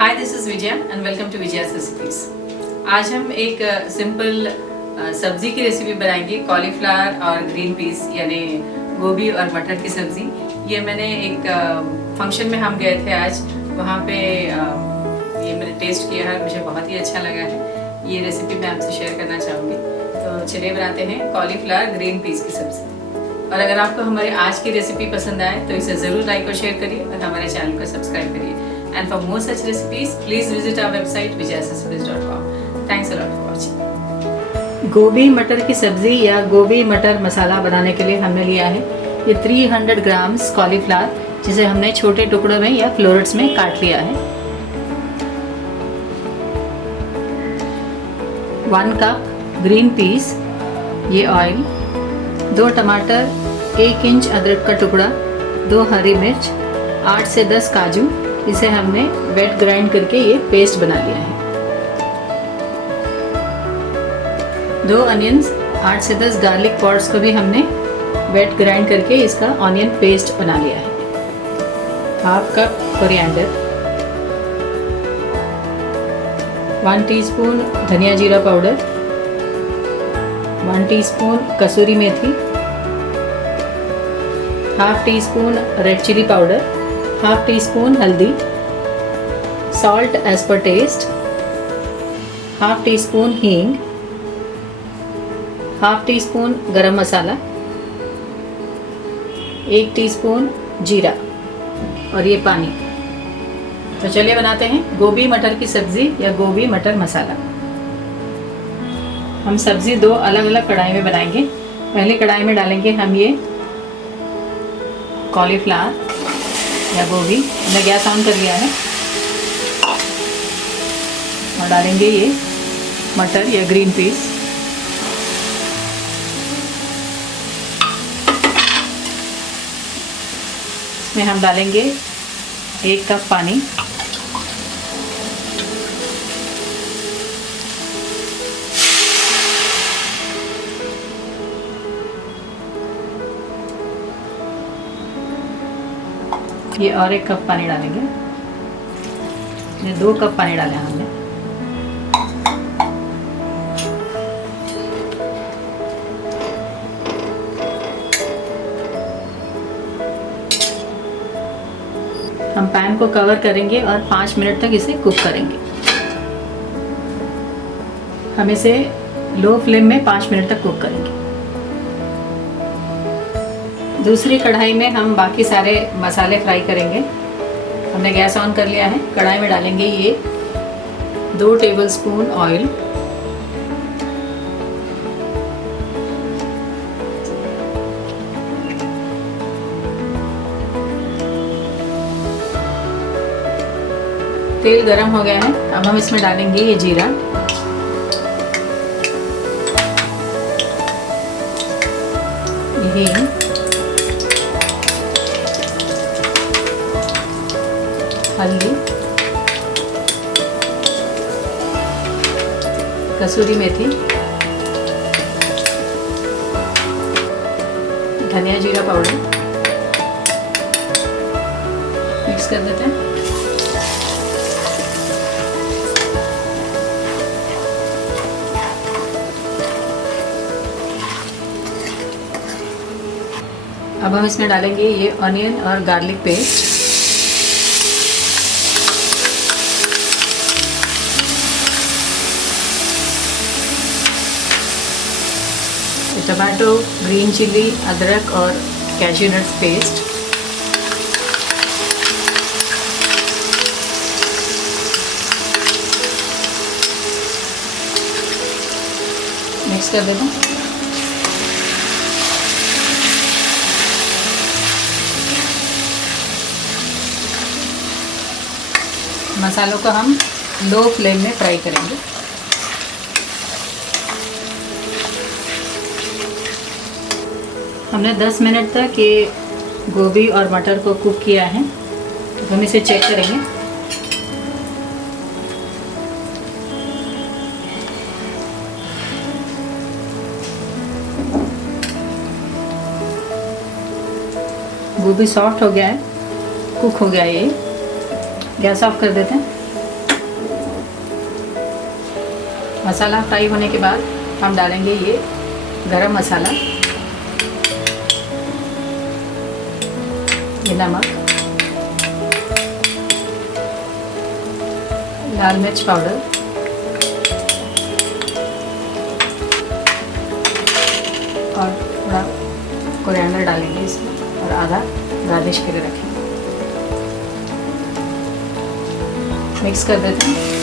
Hi this is Vijaya and welcome to Vijaya's recipes. आज हम एक सिंपल सब्जी की रेसिपी बनाएंगे, कॉलीफ्लावर और ग्रीन पीस यानी गोभी और मटर की सब्जी। ये मैंने एक फंक्शन में हम गए थे आज, वहाँ पे ये मैंने टेस्ट किया है, मुझे बहुत ही अच्छा लगा है। ये रेसिपी मैं आपसे शेयर करना चाहूँगी। तो चलिए बनाते हैं कॉलीफ्लावर ग्रीन पीस की सब्जी। और अगर आपको हमारी आज की रेसिपी पसंद आए तो इसे ज़रूर लाइक और शेयर करिए और हमारे चैनल को सब्सक्राइब करिए। And for more such recipes, please visit our website vijayasrecipes.com. Thanks a lot for watching. गोभी मटर की सब्ज़ी या गोभी मटर मसाला बनाने के लिए हमने लिया है ये 300 ग्राम्स कॉलीफ्लावर, जिसे हमने छोटे टुकड़ों में या फ्लोरेट्स में काट लिया है। 1 कप ग्रीन पीस, ये ऑयल, 2 टमाटर, 1 इंच अदरक का टुकड़ा, 2 हरी मिर्च, 8 से 10 काजू, इसे हमने वेट ग्राइंड करके ये पेस्ट बना लिया है। 2 अनियंस, 8 से 10 गार्लिक पॉट्स को भी हमने वेट ग्राइंड करके इसका ऑनियन पेस्ट बना लिया है। 1/2 कप कोरिएंडर, 1 टीस्पून धनिया जीरा पाउडर, 1 टीस्पून कसूरी मेथी, 1/2 teaspoon red chilli powder, 1/2 teaspoon हल्दी, salt as per taste, 1/2 teaspoon हींग, 1/2 टीस्पून गरम मसाला, 1 टीस्पून जीरा और ये पानी। तो चलिए बनाते हैं गोभी मटर की सब्ज़ी या गोभी मटर मसाला। हम सब्ज़ी 2 अलग अलग कढ़ाई में बनाएंगे। पहले कढ़ाई में डालेंगे हम ये कॉलीफ्लावर या गोभी, हमने गैस ऑन कर लिया है, और डालेंगे ये मटर या ग्रीन पीस। इसमें हम डालेंगे 1 कप पानी, ये और 1 कप पानी डालेंगे। ये 2 कप पानी डाला हमने। हम पैन को कवर करेंगे और 5 मिनट तक इसे कुक करेंगे। हम इसे लो फ्लेम में 5 मिनट तक कुक करेंगे। दूसरी कढ़ाई में हम बाकी सारे मसाले फ्राई करेंगे। हमने गैस ऑन कर लिया है। कढ़ाई में डालेंगे ये 2 टेबलस्पून ऑयल, तेल गरम हो गया है। अब हम इसमें डालेंगे ये जीरा, हींग, हल्दी, कसूरी मेथी, धनिया जीरा पाउडर, मिक्स कर देते हैं। अब हम इसमें डालेंगे ये ऑनियन और garlic paste, tomato, green chilli, अदरक और कैश्यू नट्स पेस्ट, मिक्स कर देते हैं। मसालों को हम लो फ्लेम में फ्राई करेंगे। हमने 10 मिनट तक ये गोभी और मटर को कुक किया है, तो हम इसे चेक करेंगे। गोभी सॉफ्ट हो गया है, कुक हो गया है। ये गैस ऑफ कर देते हैं। मसाला फ्राई होने के बाद हम डालेंगे ये गरम मसाला, ये नमक, लाल मिर्च पाउडर, और थोड़ा कोरिएंडर डालेंगे इसमें और आधा गार्निश के लिए रखेंगे। मिक्स कर देते हैं।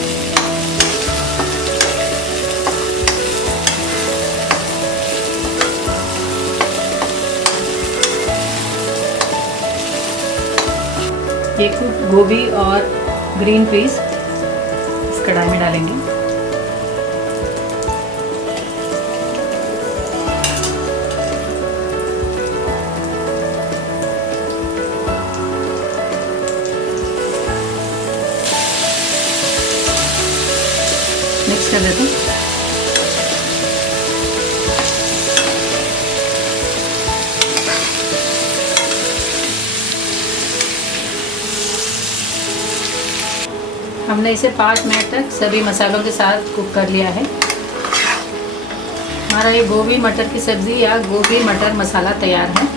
ये कुछ गोभी और ग्रीन पीस इस कढ़ाई में डालेंगे। मिक्स कर देते हैं। हमने इसे 5 मिनट तक सभी मसालों के साथ कुक कर लिया है। हमारा ये गोभी मटर की सब्ज़ी या गोभी मटर मसाला तैयार है।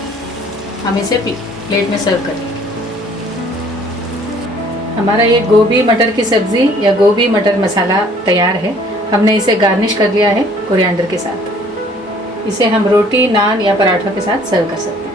हम इसे प्लेट में सर्व करें। हमारा ये गोभी मटर की सब्ज़ी या गोभी मटर मसाला तैयार है। हमने इसे गार्निश कर लिया है कोरिएंडर के साथ। इसे हम रोटी, नान या पराठों के साथ सर्व कर सकते हैं।